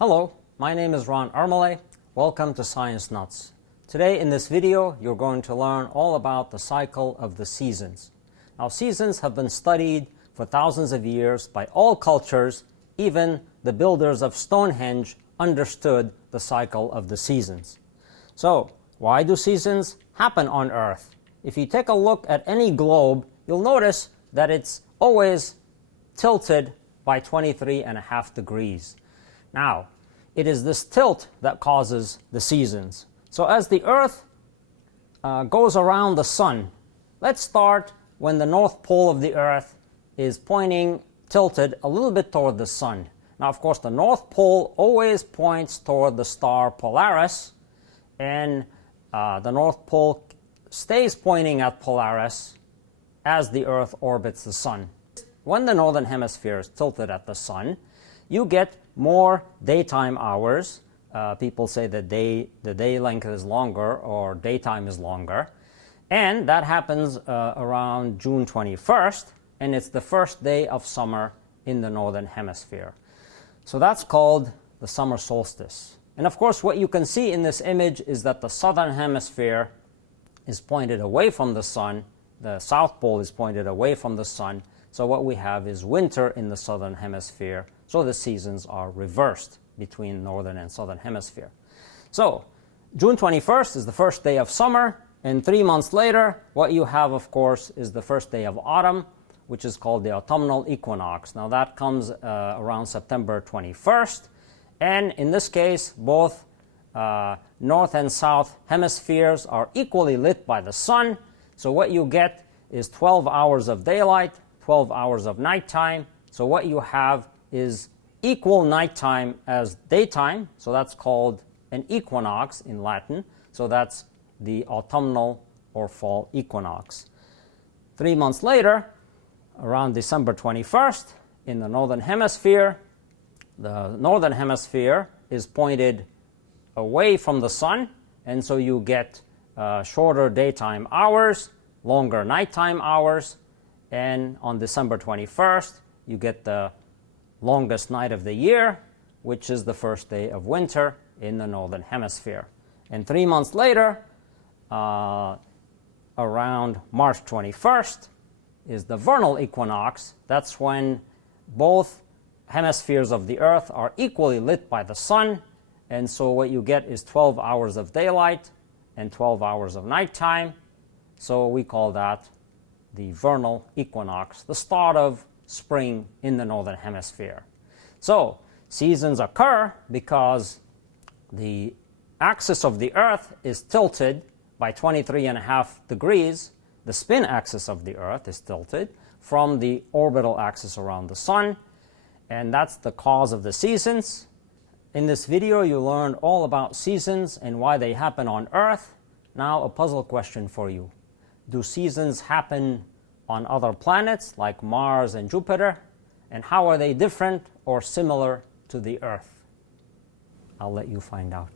Hello, my name is Ron Armale. Welcome to Science Nuts. Today in this video, you're going to learn all about the cycle of the seasons. Now, seasons have been studied for thousands of years by all cultures. Even the builders of Stonehenge understood the cycle of the seasons. So, why do seasons happen on Earth? If you take a look at any globe, you'll notice that it's always tilted by 23.5 degrees. Now, it is this tilt that causes the seasons. So as the Earth goes around the Sun, let's start when the North Pole of the Earth is tilted a little bit toward the Sun. Now, of course, the North Pole always points toward the star Polaris, and the North Pole stays pointing at Polaris as the Earth orbits the Sun. When the Northern Hemisphere is tilted at the Sun, you get more daytime hours. People say that the day length is longer or daytime is longer. And that happens around June 21st, and it's the first day of summer in the Northern Hemisphere. So that's called the summer solstice. And of course, what you can see in this image is that the Southern Hemisphere is pointed away from the Sun. The South Pole is pointed away from the Sun. So what we have is winter in the Southern Hemisphere. So the seasons are reversed between Northern and Southern Hemisphere. So June 21st is the first day of summer, and 3 months later, what you have, of course, is the first day of autumn, which is called the autumnal equinox. Now that comes around September 21st, and in this case, both North and South hemispheres are equally lit by the sun. So what you get is 12 hours of daylight, 12 hours of nighttime. So what you have is equal nighttime as daytime. So that's called an equinox in Latin. So that's the autumnal or fall equinox. 3 months later, around December 21st, in the Northern Hemisphere, the Northern Hemisphere is pointed away from the sun, and so you get shorter daytime hours, longer nighttime hours, and on December 21st, you get the longest night of the year, which is the first day of winter in the Northern Hemisphere. And 3 months later, around March 21st, is the vernal equinox. That's when both hemispheres of the Earth are equally lit by the sun, and so what you get is 12 hours of daylight and 12 hours of nighttime. So we call that the vernal equinox, the start of spring in the Northern Hemisphere. So seasons occur because the axis of the Earth is tilted by 23.5 degrees. The spin axis of the Earth is tilted from the orbital axis around the Sun, and that's the cause of the seasons. In this video, you learned all about seasons and why they happen on Earth. Now, a puzzle question for you. Do seasons happen on other planets like Mars and Jupiter? And how are they different or similar to the Earth? I'll let you find out.